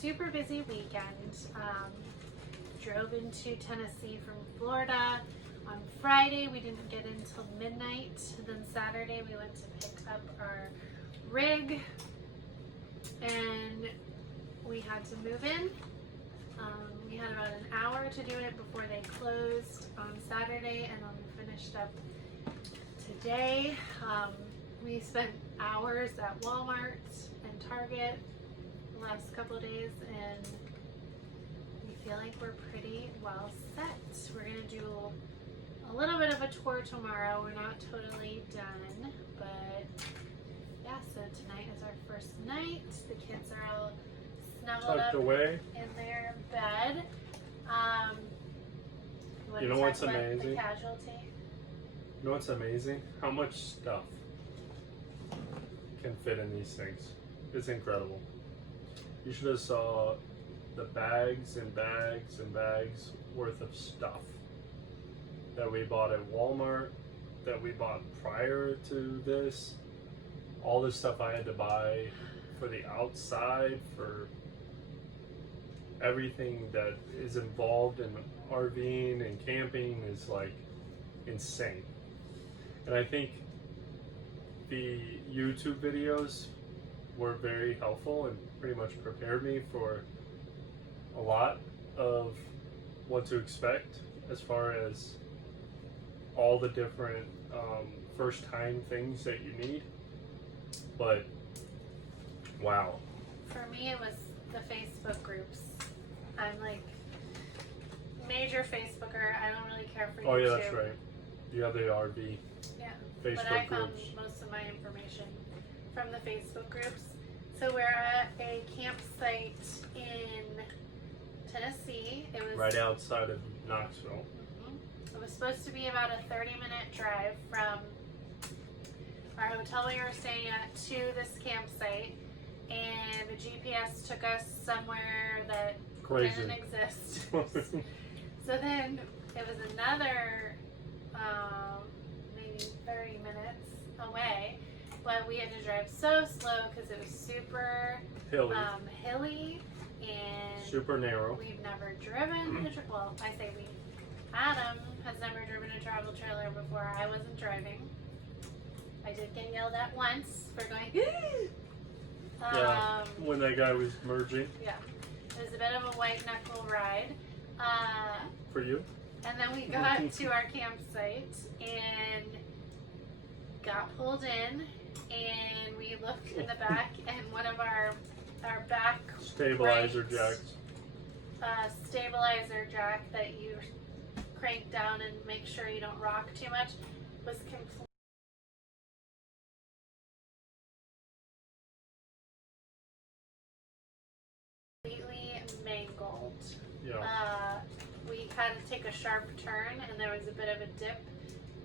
super busy weekend. Drove into Tennessee from Florida. On Friday, we didn't get in till midnight. Then Saturday, we went to pick up our rig, and we had to move in. We had about an hour to do it before they closed on Saturday, and then we finished up today. We spent hours at Walmart and Target the last couple of days, and we feel like we're pretty well set. We're going to do a little bit of a tour tomorrow. We're not totally done, but yeah, so tonight is our first night. The kids are all snuggled Tucked up away in their bed. You know what's amazing? The casualty. You know what's amazing? How much stuff can fit in these things. It's incredible. You should have saw the bags and bags and bags worth of stuff that we bought at Walmart, that we bought prior to this. All this stuff I had to buy for the outside, for everything that is involved in RVing and camping is like insane. And I think the YouTube videos were very helpful and pretty much prepared me for a lot of what to expect as far as all the different first time things that you need. But wow. For me, it was the Facebook groups. I'm like major Facebooker. I don't really care for YouTube. Oh yeah, that's right. You have the RV. Yeah. Facebook but I found groups. most of my information from the Facebook groups. So we're at a campsite in Tennessee. It was Right outside of Knoxville. It was supposed to be about a 30-minute drive from our hotel we were staying at to this campsite, and the GPS took us somewhere that Crazy. didn't exist. So then it was another maybe 30 minutes away, but we had to drive so slow because it was super hilly and super narrow. We've never driven well, I say we. Adam has never driven a travel trailer before. I wasn't driving. I did get yelled at once for going Yeah, when that guy was merging. Yeah, it was a bit of a white knuckle ride. For you? And then we got to our campsite and got pulled in, and we looked in the back, and one of our back Stabilizer cranks, jacks. Stabilizer jack that you crank down and make sure you don't rock too much was completely mangled. Yeah. We had to take a sharp turn, and there was a bit of a dip,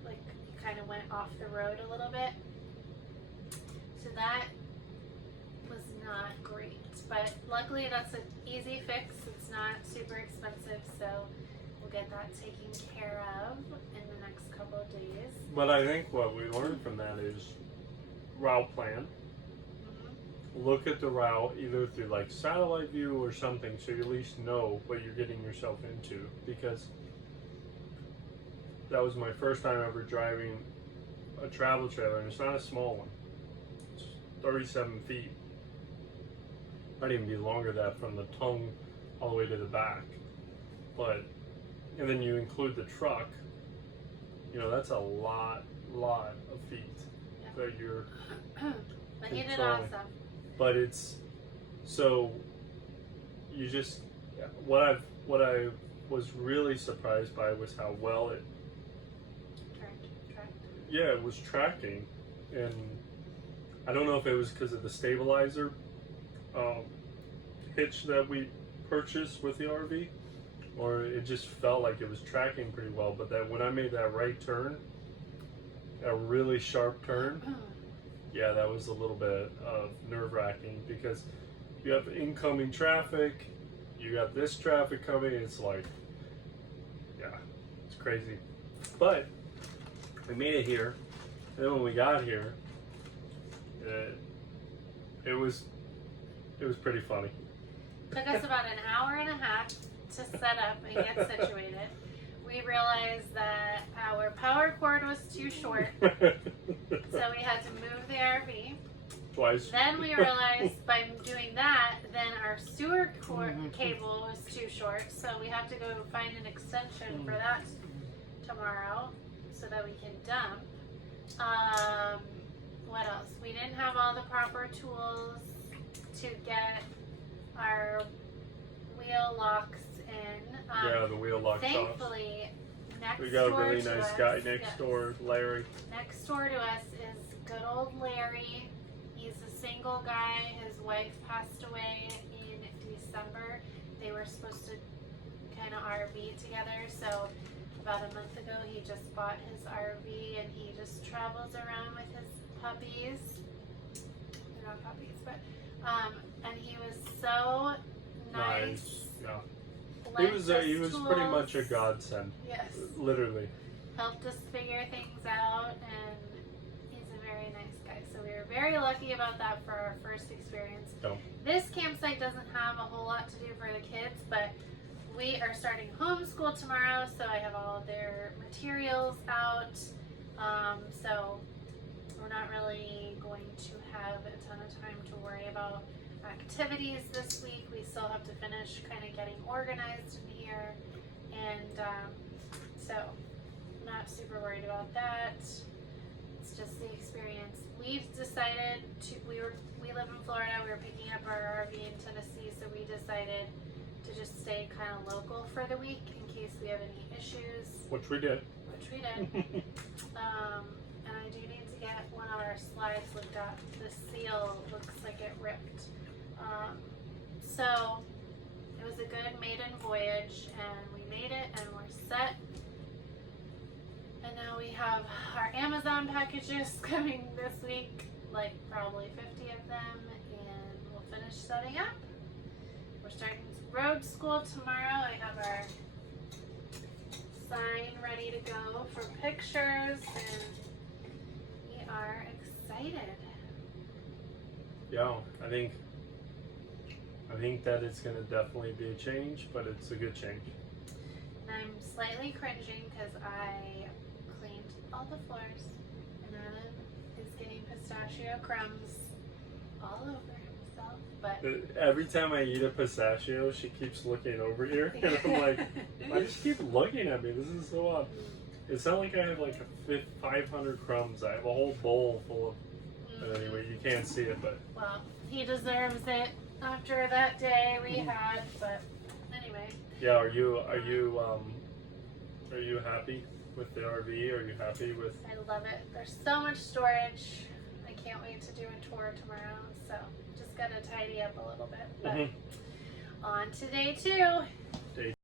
like you kind of went off the road a little bit. So that was not great, but luckily that's an easy fix. It's not super expensive, so we'll get that taken care of in the next couple of days. But I think what we learned from that is route plan. Look at the route either through like satellite view or something, so you at least know what you're getting yourself into, because that was my first time ever driving a travel trailer, and it's not a small one. It's 37 feet. Might even be longer than that from the tongue all the way to the back. But, and then you include the truck, you know, that's a lot of feet that you're But he did controlling. awesome. But it's, so you just, what I was really surprised by was how well it Tracked. yeah, it was tracking. And I don't know if it was because of the stabilizer hitch that we purchased with the RV, or it just felt like it was tracking pretty well. But that when I made that right turn, a really sharp turn, yeah, that was a little bit of nerve-wracking, because you have incoming traffic, you got this traffic coming, it's like, yeah, it's crazy. But we made it here, and then when we got here, it was pretty funny, Took us about an hour and a half to set up and get situated. We realized that our power cord was too short, so we had to move the RV. Twice. Then we realized by doing that, then our sewer cable was too short, so we have to go find an extension for that tomorrow so that we can dump. What else? We didn't have all the proper tools to get our wheel locks in. Yeah, the wheel lock shops. Thankfully, next We got a door really to nice us, guy next door, Larry. Next door to us is good old Larry. He's a single guy. His wife passed away in December. They were supposed to kind of RV together, so about a month ago he just bought his RV and he just travels around with his puppies. They're not puppies, but and he was so nice. Yeah. Lent He was us pretty much a tools. godsend. Yes. Literally. Helped us figure things out, and he's a very nice guy. So we were very lucky about that for our first experience. No. This campsite doesn't have a whole lot to do for the kids, but we are starting homeschool tomorrow, so I have all of their materials out. So we're not really going to have a ton of time to worry about activities this week. We still have to finish kind of getting organized in here, and so not super worried about that. It's just the experience. We've decided to, we live in Florida, we were picking up our RV in Tennessee, so we decided to just stay kind of local for the week in case we have any issues. Which we did. And I do need to get one of our slides looked at. The seal looks like it ripped. So it was a good maiden voyage, and we made it, and we're set. And now we have our Amazon packages coming this week, like probably 50 of them, and we'll finish setting up. We're starting road school tomorrow. I have our sign ready to go for pictures, and we are excited. Yeah, I think that it's going to definitely be a change, but it's a good change. And I'm slightly cringing because I cleaned all the floors, and Alan is getting pistachio crumbs all over himself. But Every time I eat a pistachio, she keeps looking over here, and I'm like, why does she keep looking at me? This is so odd. It's not like I have like 500 crumbs. I have a whole bowl full of. But anyway, you can't see it, but. Well, he deserves it after that day we had. But anyway. Yeah, are you happy with the RV? Are you happy with? I love it. There's so much storage. I can't wait to do a tour tomorrow. So just gotta tidy up a little bit. But on to day 2.